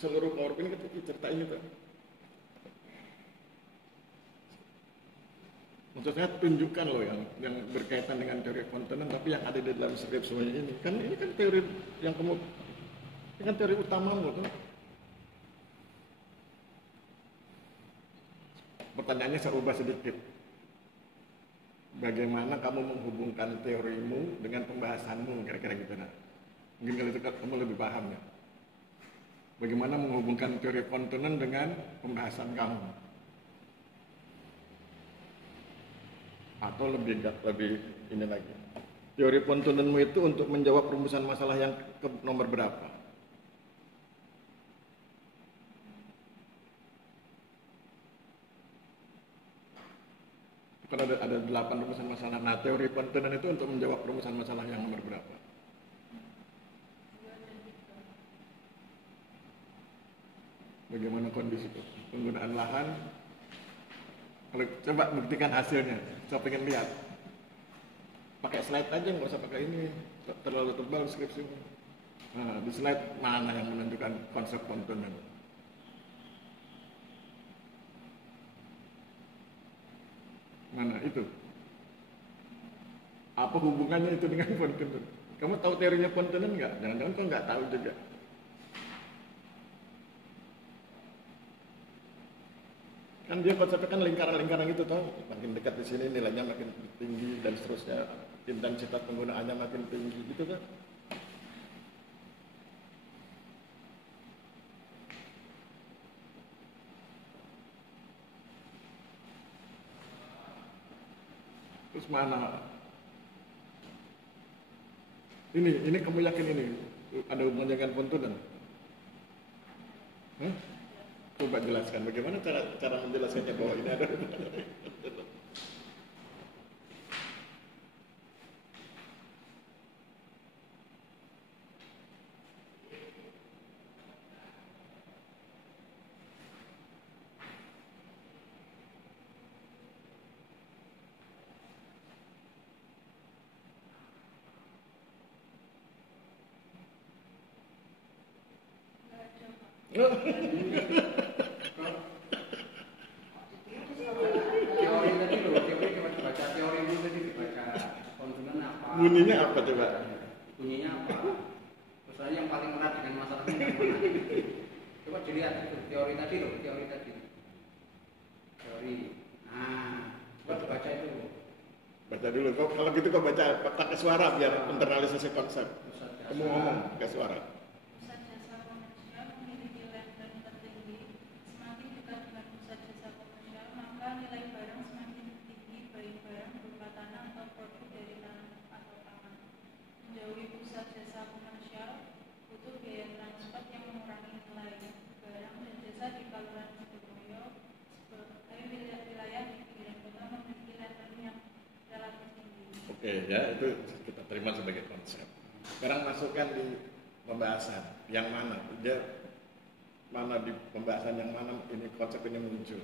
Seluruh PowerPoint ini kan ceritain itu. Maksudnya tunjukkan loh yang berkaitan dengan teori kontinent, tapi yang ada di dalam skripsi semuanya ini kan teori yang kamu, ini kan teori utamamu tuh. Pertanyaannya saya ubah sedikit. Bagaimana kamu menghubungkan teorimu dengan pembahasanmu, kira-kira gitu nah. Mungkin kalau itu kamu lebih paham ya. Bagaimana menghubungkan teori kontinent dengan pembahasan kamu? Atau lebih ini lagi. Teori kontinenmu itu untuk menjawab perumusan masalah yang ke nomor berapa? Kan ada 8 rumusan masalah. Nah, teori kontinen itu untuk menjawab perumusan masalah yang nomor berapa? Bagaimana kondisi penggunaan lahan? Kalau coba buktikan hasilnya, saya pengen lihat. Pakai slide aja, nggak usah pakai ini, terlalu tebal skripsinya. Nah, di slide mana yang menunjukkan konsep kontinen? Mana itu? Apa hubungannya itu dengan kontinen? Kamu tahu teorinya kontinen nggak? Jangan-jangan kau nggak tahu juga. Kan dia konsepnya kan lingkaran-lingkaran gitu toh, makin dekat di sini nilainya makin tinggi dan seterusnya, intensitas penggunaannya makin tinggi gitu kan. Terus mana? Ini kamu yakin ini ada hubungannya dengan kontinen? Hah? Coba jelaskan bagaimana cara menjelaskannya bahwa ini ada hubungannya. Teori tadi loh, teori coba dibaca, teori itu tadi dibaca. Kontinen apa? Bunyinya apa coba? Bunyinya apa? Misalnya yang paling erat dengan masalahnya yang mana? Coba dilihat itu teori tadi loh, teori tadi. Teori. Nah, coba dibaca itu. Baca dulu. Kalau gitu kau baca pakai suara biar internalisasi konsep. Kamu ngomong pakai suara. Pusat jasa komersial memiliki lab tertinggi. Semakin dekat dengan pusat jasa komersial, maka nilai ya, itu kita terima sebagai konsep. Sekarang masukkan di pembahasan yang mana di pembahasan yang mana ini konsep ini muncul.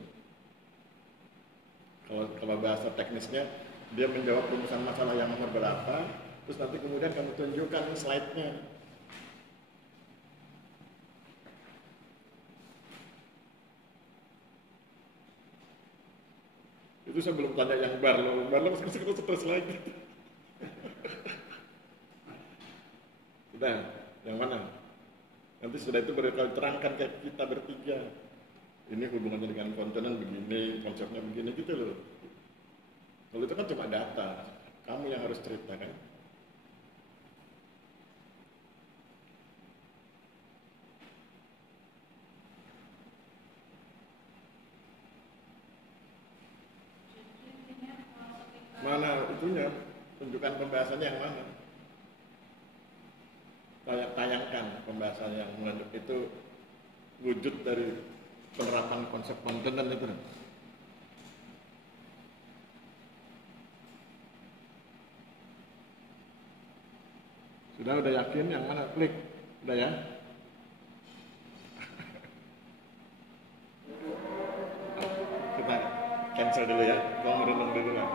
Kalau bahasa teknisnya dia menjawab rumusan masalah yang nomor berapa, terus nanti kemudian kamu tunjukkan slide-nya. Itu saya belum tanya yang Barlo sekarang stres lagi. Sudah, yang mana? Nanti sudah itu baru kau terangkan kayak kita bertiga. Ini hubungannya dengan konten begini, konsepnya begini gitu loh. Kalau itu kan cuma data, kamu yang harus cerita kan. Mana itunya? Tunjukkan pembahasannya yang mana? Tayangkan pembahasan yang menunjuk itu wujud dari penerapan konsep konten itu. Udah yakin yang mana? Klik. Udah ya? Kita cancel dulu ya. Mau merenung dulu lah.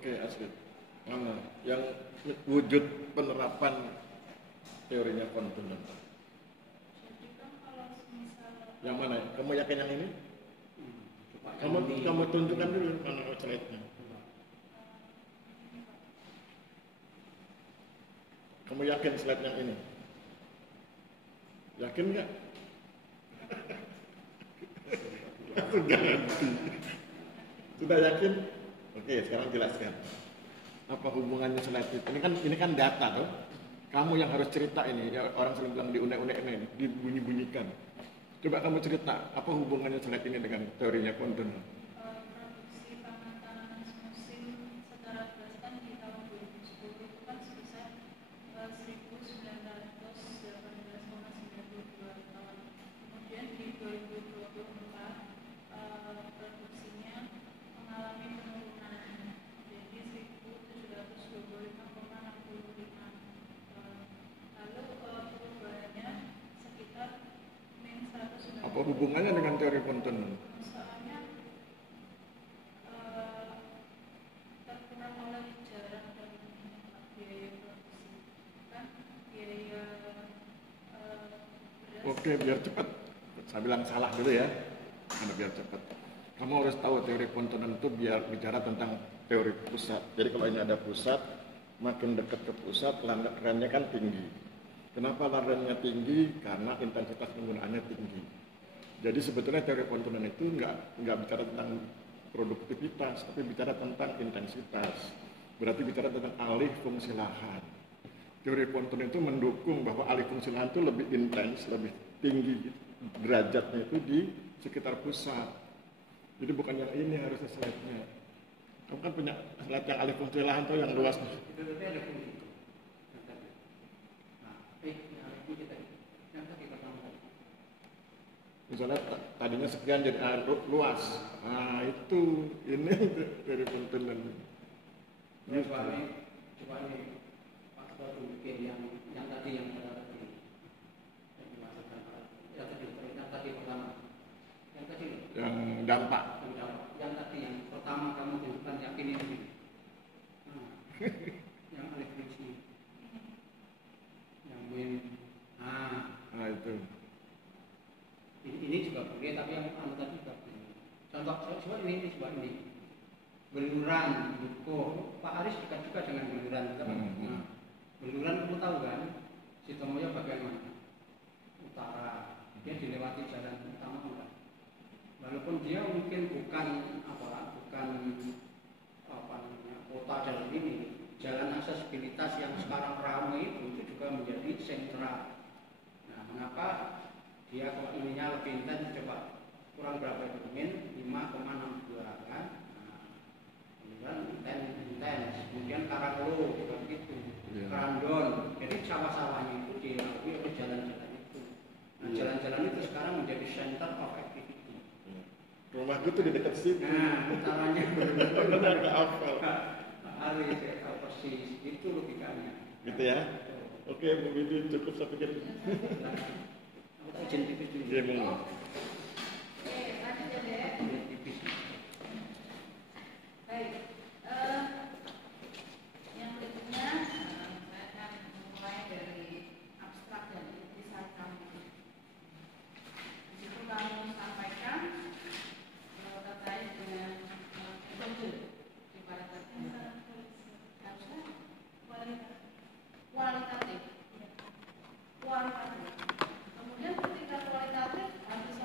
Oke, asli. Mana yang wujud penerapan teorinya kontinental? Jadi kan kalau misal Yang mana? Kamu yakin yang ini? Pak Kamu tunjukkan dulu mana slide-nya. Kamu yakin slide yang ini? Yakin nggak? Sudah yakin? Oke, sekarang jelaskan. Apa hubungannya slide itu? Ini kan data tuh. Kamu yang harus cerita ini. Ya, orang selalu bilang diunek-unek ini, dibunyi-bunyikan. Coba kamu cerita, apa hubungannya slide ini dengan teorinya Konten? Produksi pangan tanaman semusim secara beras kan di tahun 2010 itu kan sebesar 1.918,92 ton. Kemudian di 2024 produksinya mengalami penurunan jadi 1.725,65 ton. Lalu perubahannya sekitar min 190. Apa hubungannya dengan teori Konten? Soalnya terkurang oleh jarak dan biaya produksi kan biaya beras. Oke, biar cepat. Saya bilang salah dulu ya. Karena biar cepat. Kamu harus tahu teori komponen itu biar bicara tentang teori pusat. Jadi kalau ini ada pusat, makin dekat ke pusat, remnya kan tinggi. Kenapa remnya tinggi? Karena intensitas penggunaannya tinggi. Jadi sebetulnya teori komponen itu nggak bicara tentang produktivitas, tapi bicara tentang intensitas. Berarti bicara tentang alih fungsi lahan. Teori komponen itu mendukung bahwa alih fungsi lahan itu lebih intens, lebih tinggi derajatnya itu di sekitar pusat. Jadi bukan yang ini harusnya slide-nya. Kamu kan punya slide yang alih fungsi lahan tuh yang luas. Itu tadi ada fungsi. Nah, yang alih fungsi tadi. Yang tadi pertama tadi. Misalnya tadinya sekian jadi luas. Nah itu ini dari komponen. Coba ini faktor bikin yang tadi yang tadi yang dimaksudkan yang tadi pertama yang tadi Yang dampak. yang tadi yang pertama kamu tunjukkan yakin ini yang alih fungsi yang min Nah itu. ini juga boleh tapi yang tadi juga boleh. Contoh coba ini beluran, dukuh. Pak Aris juga dengan beluran juga. Nah, beluran kamu tahu kan? Sitomoyo bagian mana? Utara. Dia dilewati jalan utama enggak? Walaupun dia mungkin bukan kota jalan ini, jalan aksesibilitas yang sekarang ramai itu juga menjadi sentral. Nah, mengapa dia kalau ininya lebih intens? Coba kurang berapa itu? Min 5,62 kan? Intens, kemudian Karanglo juga begitu, Karandon, jadi sawah-sawahnya itu dilalui oleh jalan-jalan itu. Nah, jalan-jalan itu sekarang menjadi center of activity. Rumah itu di dekat situ. Nah, utamanya benar nggak hafal. harus tahu persis, itu logikanya. Gitu ya. Oke, Bu Widi cukup saya pikir. Aku tak izin tipis dulu. Iya, mau. Oke, lanjut ya, Dek. Tipis. Baik, yang berikutnya saya akan mulai dari abstrak dan intisari kamu. Di situ kamu sampaikan terkait dengan metode di pada harusnya kualitatif. Kemudian ketika kualitatif harus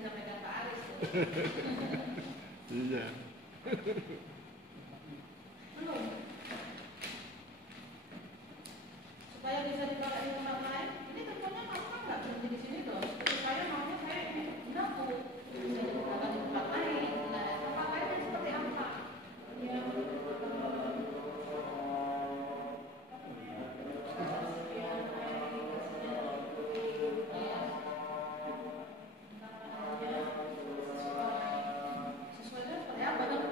disampaikan Pak Aris. Iya. Belum. Supaya bisa dipakai di tempat lain, ini tentunya kamu kan nggak berhenti di sini dong. Seperti saya maunya saya ini gunaku bisa digunakan di tempat lain. Nah, tempat lainnya seperti apa? Ya, sesuai seperti apa dong?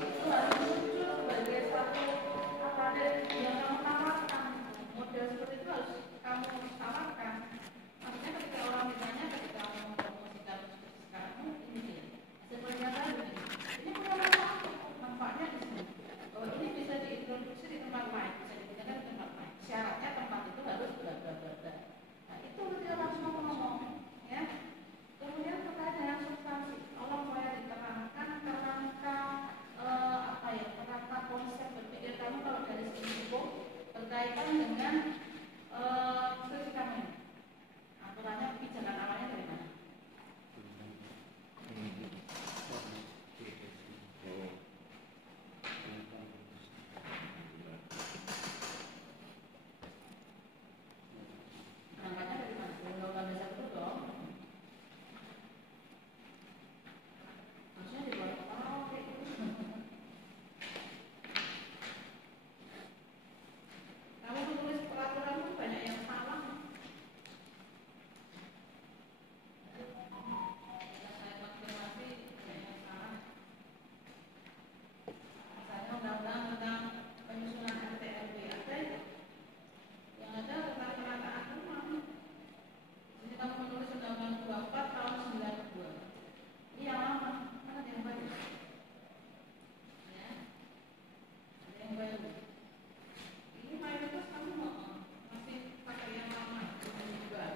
Itu harus muncul sebagai suatu apa deh yang kamu tawarkan. Model seperti itu harus kamu tawarkan. Maksudnya ketika orang ditanya, ketika kamu mempromosikan seperti sekarang, ini dia. Seperti apa ini? Ini punya manfaat, manfaatnya di sini. Bahwa ini bisa diintroduksi di tempat lain, bisa digunakan di tempat lain. Syaratnya tempat itu harus bla bla bla bla. Nah itu dia langsung ngomong, ya. Kemudian terkait dengan substansi, Allah mulai diterangkan kerangka apa ya, kerangka konsep berpikir kamu kalau dari segi hukum berkaitan dengan skripsi kamu ini. Aturannya pijakan awalnya dari mana? Kerangkanya dari mana? Undang-undang dasar dulu dong. Maksudnya di luar kepala kayak gitu. Kamu menulis peraturan pun banyak yang salah. Saya konfirmasi banyak yang salah. Misalnya undang-undang tentang penyusunan RT RW ada yang ada tentang penataan rumah. Ini kamu menulis undang-undang 24 tahun 92. Ini yang lama, kan ada yang baru. Ya, ada yang baru. Ini mayoritas kamu masih pakai yang lama, yang juga.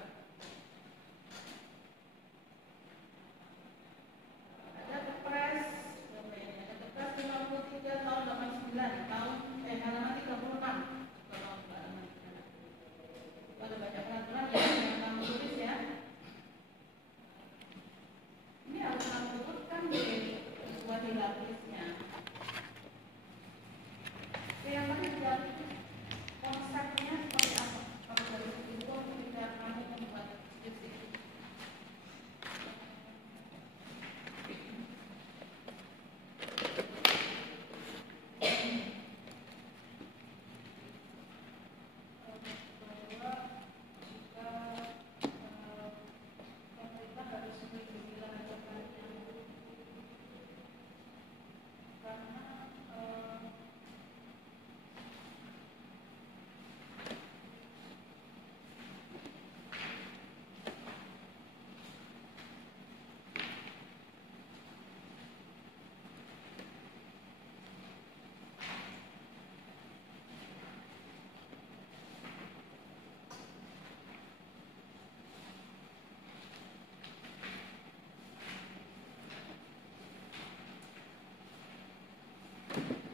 Ada Kepres, berapa ini? Ada Kepres 53 tahun 89, halaman 36. Kalau halaman 36. Itu ada banyak peraturan yang kamu tulis ya. Ini harus kamu urutkan di sebuah dilapisnya. Yang tadi dilapisnya konsepnya seperti apa? Kalau dari segi hukum ketika kamu membuat skripsi. Kedua, jika pemerintah harus melindungi lahan coklatnya karena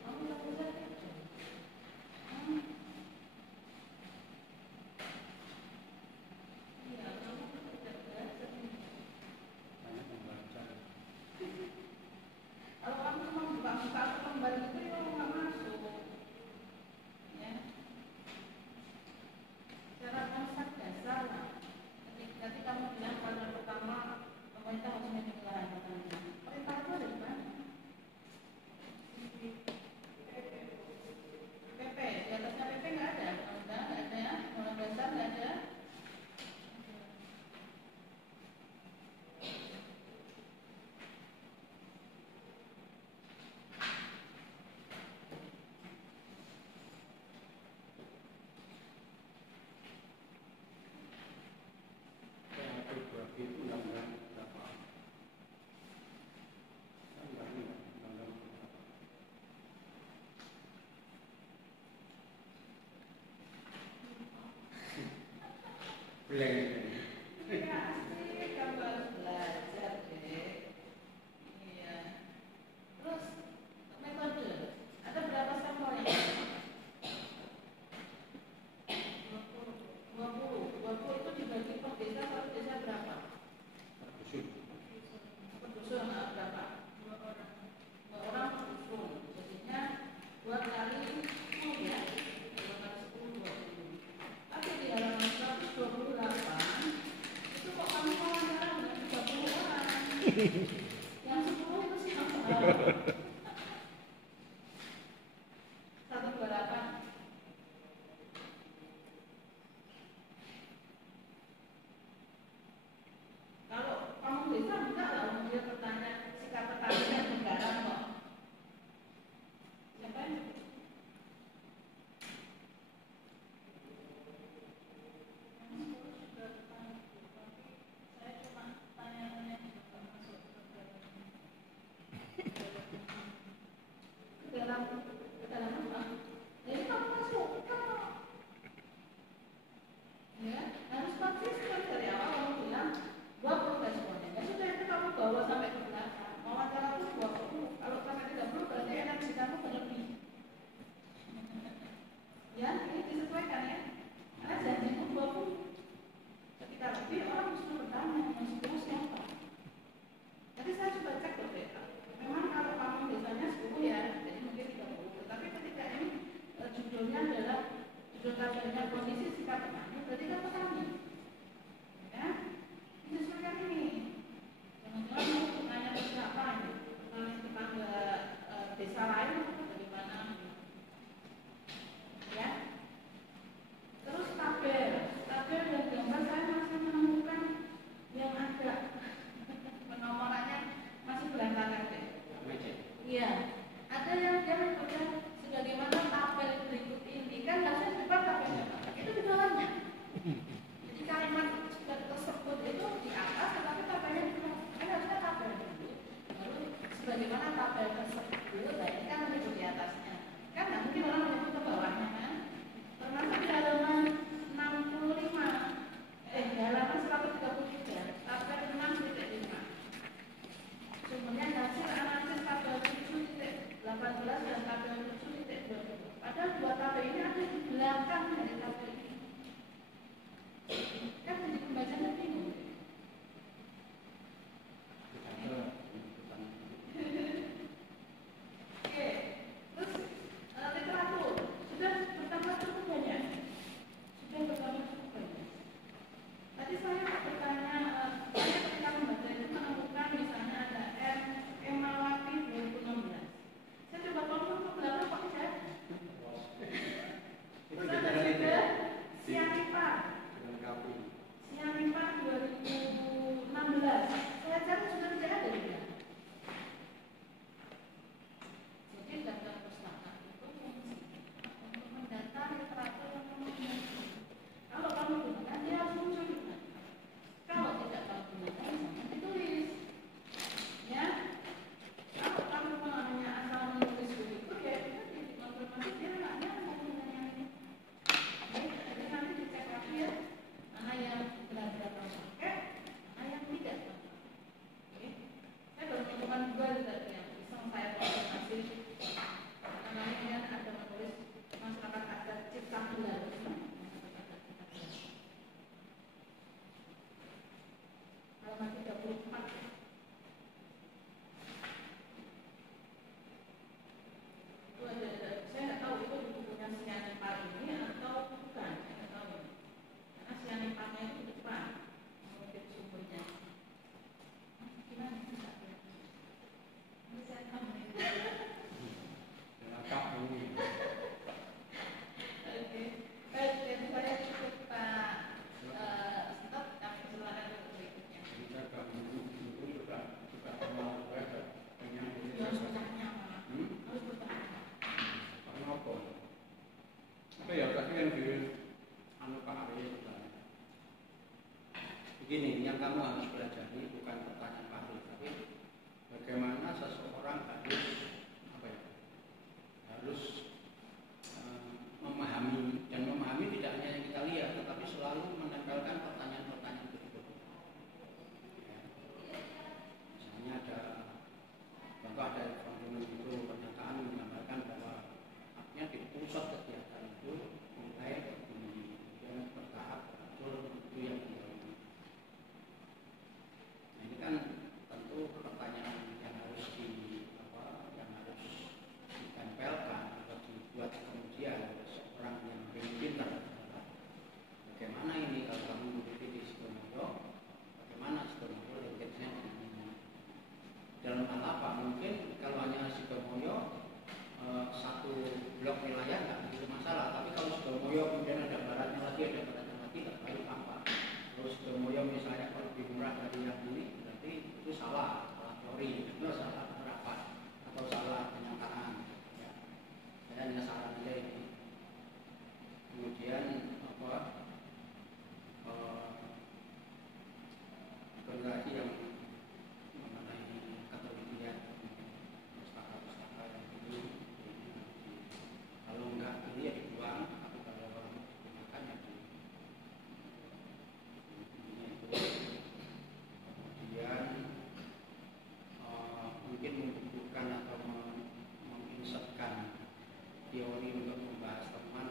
kamu nggak bisa kerja. Iya, kamu tidak belajar. Banyak membaca. Kalau kamu cuma buka-buka lembar itu ya nggak masuk. Ya. Secara konsep dasar lah. Ketika kamu bilang pada pertama pemerintah harus melindungi lahan pertanian. Perintah itu ada di mana? PP, di atasnya PP nggak ada. Undang nggak ada ya. Undang dasar nggak ada. Geografi itu undang-undang berapa? Kan banyak undang-undang berapa? Blank. Ya asik, kamu harus belajar deh. Ini Yang 10 itu siapa? 128. Kalau kamu bisa enggak lah dia bertanya sikap petani dan negara kok. Siapa yang saya cuma tanya-tanya juga masuk ke dalam apa? Jadi kamu masuk ya harus konsisten dari awal kamu bilang 20 responden. Ya sudah itu kamu bawa sampai ke belakang. Wawancara itu 20. Kalau sampai 30 berarti energi kamu berlebih. Ya, ini disesuaikan ya. Karena janjimu 20. Ketika lebih orang mesti bertanya, yang 10 siapa? Jadi saya coba cek loh beta. Memang kalau kamu biasanya 10 ya, jadi mungkin 30. Tetapi ketika ini judulnya adalah judul kajiannya kondisi sikap petani, berarti kan petani. Ya, disesuaikan ini. Jangan-jangan mau bertanya ke siapa ini? Tetangga desa lain atau bagaimana? Ya. Terus tabel dan gambar saya masih menemukan yang agak penomorannya masih berantakan deh. Iya, ada yang dia menyebutkan sebagaimana tabel berikut ini kan harusnya cepat tabelnya itu di bawahnya. Jadi kalimat tersebut itu di atas, tetapi tabelnya di bawah. Kan harusnya tabel dulu, baru sebagaimana tabel tersebut, nah ini kan menyebut di atasnya. Kan nggak mungkin orang menyebut ke bawahnya kan? Termasuk di halaman 65, di halaman 133, tabel 6.5. Sumbernya hasil analisis tabel 7.18 dan tabel 7.20. Padahal dua tabel ini ada di belakang dari tabel ini. Kan jadi pembacanya bingung. Oke, terus literatur sudah bertambah cukup banyak. Tadi saya bertanya, saya ketika membaca itu menemukan misalnya ada Emawati 2016. Saya coba konfirm ke belakang kok tidak. Terus ada juga Sianipa 2016. Saya cari sudah tidak ada juga. Jadi daftar pustaka itu fungsi untuk mendata literatur yang kamu miliki. Kalau kamu gunakan dia harus muncul juga. Kalau tidak kamu gunakan jangan ditulis. Ya. Kalau kamu hanya asal menulis begitu ya itu dikonfirmasi dia enggaknya menggunakan yang ini. Jadi nanti dicek lagi ya mana yang benar-benar kamu pakai, mana yang tidak. Oke. Saya baru menemukan dua tadi yang iseng saya konfirmasi. Namanya ada menulis masyarakat adat cipta gelar. Halaman 34. Itu ada, saya nggak tahu itu di bukunya Sianipar ini atau bukan, saya nggak tahu. Karena Sianiparnya itu di depan, mengutip sumbernya. Gimana bisa? Ini saya tahu nih. Oke, baik, jadi saya cukup Pak stop, kami silakan untuk berikutnya. Harus bertanya, harus bertanya. Apa ya tadi yang di Pak Arya begini, yang kamu harus pelajari bukan pertanyaan pahit, tapi bagaimana seseorang harus memahami, dan memahami tidak hanya yang kita lihat, tetapi selalu menempelkan pertanyaan-pertanyaan berikut. Misalnya ada contoh ada dokumen itu pernyataan menggambarkan bahwa artinya di pusat kegiatan itu mulai kemudian bertahap betul itu yang pendapat dari yang ini berarti itu salah teori, itu salah pendapat atau salah penyampaian. Ya. Saya hanya saran aja ini. Kemudian generasi yang mengenai ketelitian pustaka-pustaka yang ini, kalau enggak ini ya dibuang, atau kalau orang menggunakan ya kemudian mungkin membukukan atau menginsertkan teori untuk membahas teman